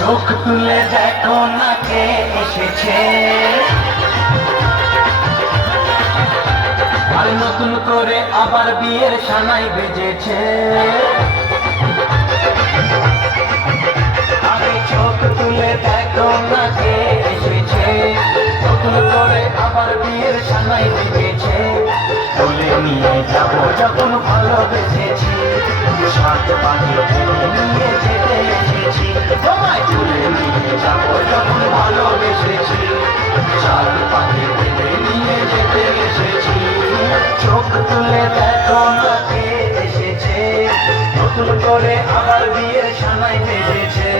চোখ তুলে দেখো না কে এসেছে, আর নতুন করে আবার বিয়ের সানাই বেজেছে। আরে চোখ তুলে দেখো না কে এসেছে, নতুন করে আবার বিয়ের সানাই বেজেছে। তুলে নিয়ে যাবো যখন ভালোবেসেছি, সাত পাখির নিয়ে যেতে এসেছি। তোমায় তুলে নিয়ে যাবো যখন ভালোবেসেছি, সাত পাখির নিয়ে যেতে এসেছি। চোখ তুলে দেখো না কে এসেছে, নতুন করে আবার বিয়ের সানাই বেজেছে।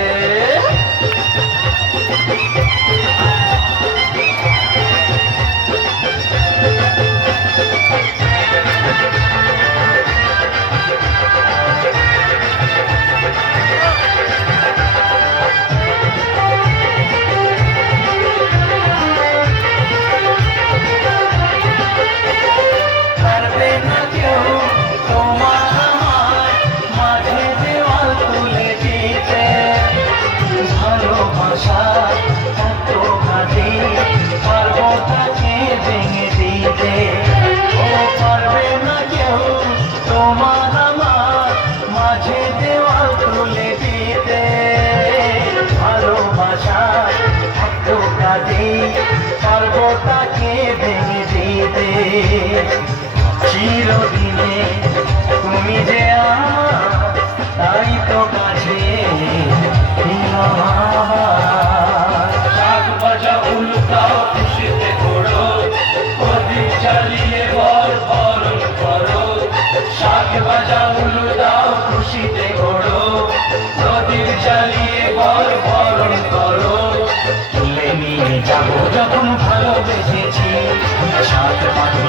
পার্বতাকে ভেঙে দিতে চিরদিনে তুমি যে আমার, তাই তো কাছে শাক ভাজা উল্টাও খুশিতে ঘোড়ো, প্রদীপ জ্বালিয়ে বর বরণ করো। শাক ভাজা উল্টাও খুশিতে ঘোড়ো, প্রদীপ জ্বালিয়ে বর বরণ করো। তুলে নিয়ে যাবো যখন ভালোবেসেছি, সাত পাখি